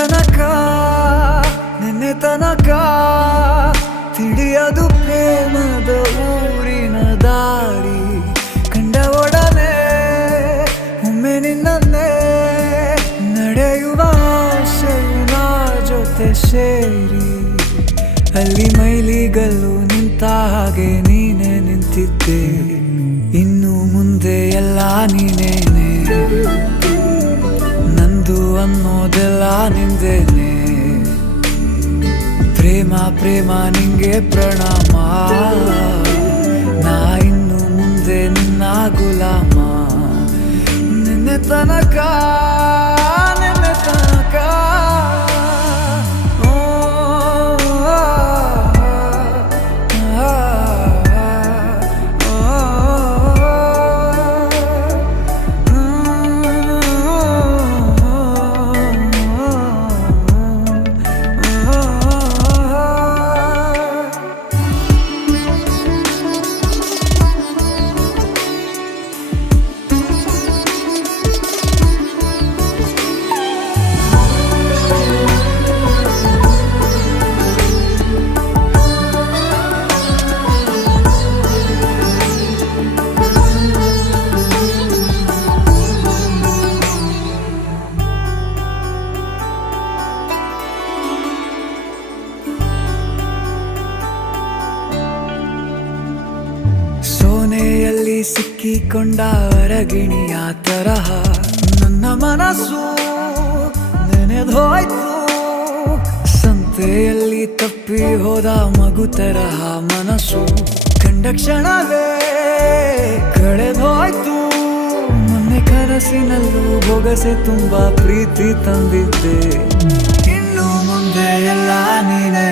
ತನಕ ನಿನ್ನೆ ತನಕ ತಿಳಿಯದು ಪ್ರೇಮದ ಊರಿನ ದಾರಿ ಕಂಡ ಒಡನೆ ಒಮ್ಮೆ ನಿನ್ನೇ ನಡೆಯುವ ಆಸೆಯ ಜೊತೆ ಸೇರಿ ಅಲ್ಲಿ ಮೈಲಿಗಲ್ಲು ನಿಂತ ಹಾಗೆ ನೀನೆ ನಿಂತಿದ್ದೆ ಇನ್ನು ಮುಂದೆ ಎಲ್ಲ ನೀನೇನೆ ನಂದು ಅನ್ನೋದೆಲ್ಲ ನಿಂದೇನೆ ಪ್ರೇಮ ಪ್ರೇಮ ನಿಂಗೆ ಪ್ರಣಾಮ ನಾ ಇನ್ನು ಮುಂದೆ ನಿನ್ನ ಗುಲಾಮ ನಿನ್ನೆ ತನಕ ನಿನ್ನೆ ತನಕ ಸೋನೆಯಲ್ಲಿ ಸಿಕ್ಕಿಕೊಂಡ ಅರಗಿಣಿಯ ತರಹ ನನ್ನ ಮನಸ್ಸು ನೆನೆದೋಯ್ತು ಸಂತೆಯಲ್ಲಿ ತಪ್ಪಿ ಹೋದ ಮಗು ತರಹ ಮನಸ್ಸು ಕಂಡ ಕ್ಷಣವೇ ಕಳೆದೋಯ್ತು ಮೊನ್ನೆ ಕನಸಿನಲ್ಲೂ ಬೊಗಸೆ ತುಂಬಾ ಪ್ರೀತಿ ತಂದಿದ್ದೆ ಇನ್ನು ಮುಂದೆ ಎಲ್ಲ ನೀನೇ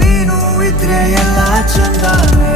ನೀನು ಇದ್ರೆ ಎಲ್ಲ ಚಂದಾನೆ